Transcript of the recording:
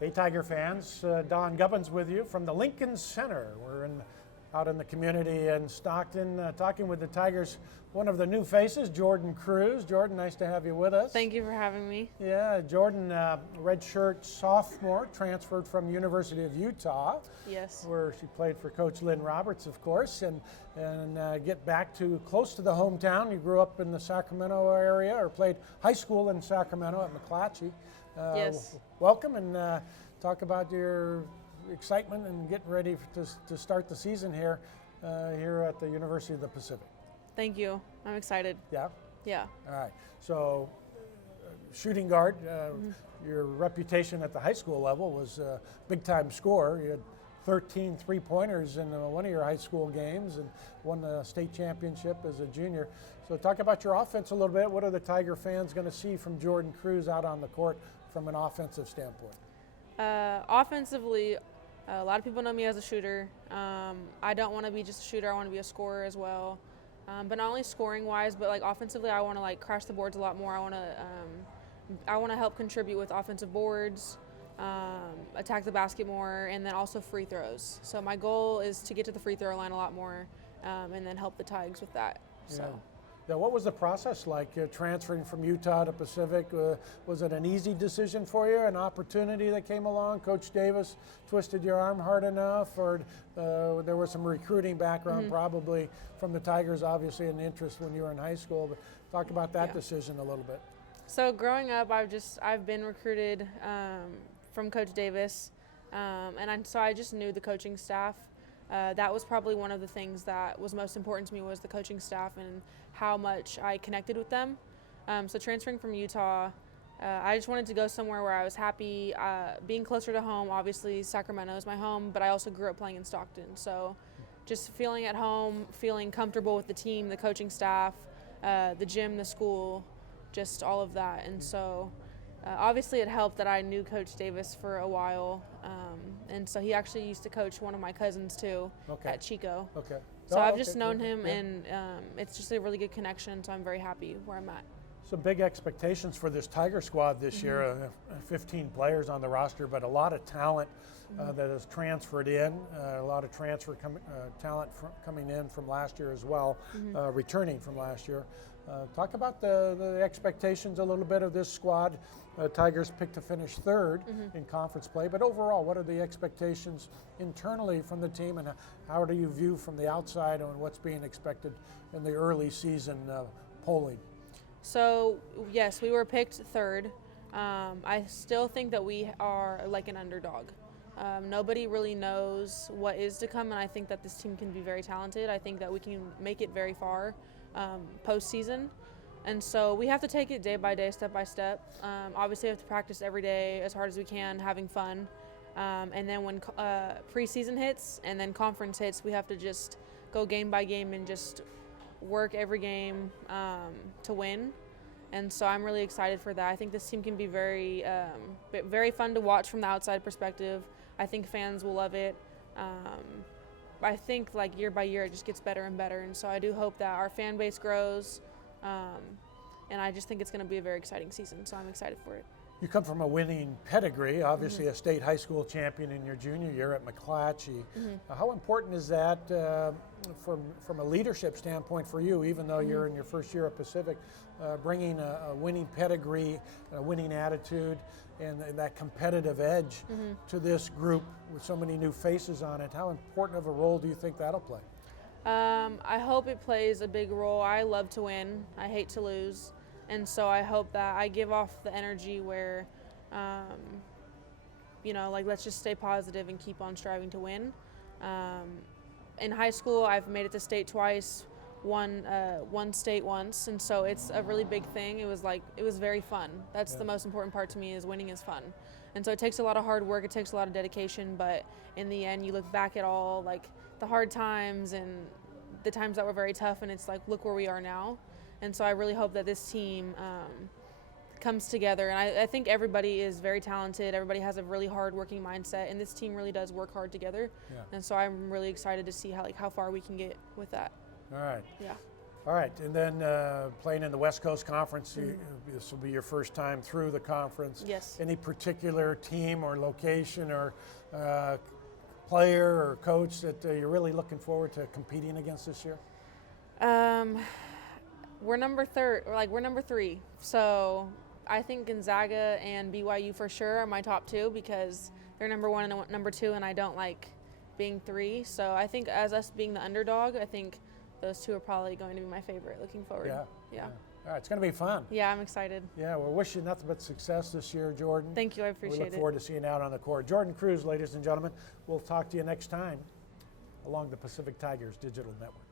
Hey Tiger fans, Don Gubbins with you from the Lincoln Center. We're out in the community in Stockton talking with the Tigers, one of the new faces, Jordan Cruz. Jordan, nice to have you with us. Thank you for having me. Yeah, Jordan, redshirt sophomore, transferred from University of Utah. Yes. Where she played for Coach Lynn Roberts, of course, and get back to close to the hometown. You grew up in the Sacramento area, or played high school in Sacramento at McClatchy. Yes. Welcome, and talk about your excitement and getting ready to start the season here at the University of the Pacific. Thank you. I'm excited. Yeah? Yeah. All right. So, shooting guard, your reputation at the high school level was a big-time scorer. You had 13 three-pointers in one of your high school games and won the state championship as a junior. So talk about your offense a little bit. What are the Tiger fans going to see from Jordan Cruz out on the court from an offensive standpoint? Offensively, a lot of people know me as a shooter. I don't want to be just a shooter. I want to be a scorer as well. But not only scoring-wise, but like offensively, I want to like crash the boards a lot more. I want to help contribute with offensive boards, attack the basket more, and then also free throws. So my goal is to get to the free throw line a lot more, and then help the Tigers with that. So. Yeah. Yeah, what was the process like transferring from Utah to Pacific? Was it an easy decision for you, an opportunity that came along? Coach Davis twisted your arm hard enough, or there was some recruiting background probably from the Tigers, obviously an interest when you were in high school, but talk about that decision a little bit. So growing up, I've been recruited from Coach Davis, so I just knew the coaching staff. That was probably one of the things that was most important to me, was the coaching staff and how much I connected with them. So transferring from Utah, I just wanted to go somewhere where I was happy, being closer to home. Obviously, Sacramento is my home, but I also grew up playing in Stockton. So just feeling at home, feeling comfortable with the team, the coaching staff, the gym, the school, just all of that. And so obviously it helped that I knew Coach Davis for a while. And so he actually used to coach one of my cousins too at Chico. Okay. So I've just known him, and it's just a really good connection, so I'm very happy where I'm at. Some big expectations for this Tiger squad this year, 15 players on the roster, but a lot of talent that has transferred in, a lot of talent coming in from last year as well, returning from last year. Talk about the expectations a little bit of this squad. Tigers picked to finish third in conference play, but overall, what are the expectations internally from the team, and how do you view from the outside on what's being expected in the early season polling? So, yes, we were picked third. I still think that we are like an underdog. Nobody really knows what is to come, and I think that this team can be very talented. I think that we can make it very far postseason. And so we have to take it day by day, step by step. Obviously, we have to practice every day as hard as we can, having fun. And then when preseason hits and then conference hits, we have to just go game by game and just work every game to win. And so I'm really excited for that. I think this team can be very, very fun to watch from the outside perspective. I think fans will love it. I think like year by year it just gets better and better. And so I do hope that our fan base grows. And I just think it's going to be a very exciting season, so I'm excited for it. You come from a winning pedigree, obviously a state high school champion in your junior year at McClatchy. How important is that from a leadership standpoint for you, even though you're in your first year at Pacific, bringing a winning pedigree, a winning attitude, and that competitive edge to this group with so many new faces on it? How important of a role do you think that'll play? I hope it plays a big role. I love to win. I hate to lose. And so I hope that I give off the energy where, like let's just stay positive and keep on striving to win. In high school, I've made it to state twice, won state once, and so it's a really big thing. It was very fun. That's the most important part to me, is winning is fun. And so it takes a lot of hard work, it takes a lot of dedication, but in the end you look back at all like the hard times and the times that were very tough, and it's like, look where we are now. And so I really hope that this team comes together. And I think everybody is very talented. Everybody has a really hard-working mindset, and this team really does work hard together. And so I'm really excited to see how far we can get with that. All right. Yeah. All right, and then playing in the West Coast Conference, this will be your first time through the conference. Yes. Any particular team or location or player or coach that you're really looking forward to competing against this year? We're number three. So I think Gonzaga and BYU for sure are my top two because they're number one and number two, and I don't like being three. So I think as us being the underdog, I think those two are probably going to be my favorite looking forward. Yeah. All right, it's going to be fun. Yeah, I'm excited. Yeah, we'll wish you nothing but success this year, Jordan. Thank you, I appreciate it. We look forward to seeing you out on the court. Jordan Cruz, ladies and gentlemen, we'll talk to you next time along the Pacific Tigers Digital Network.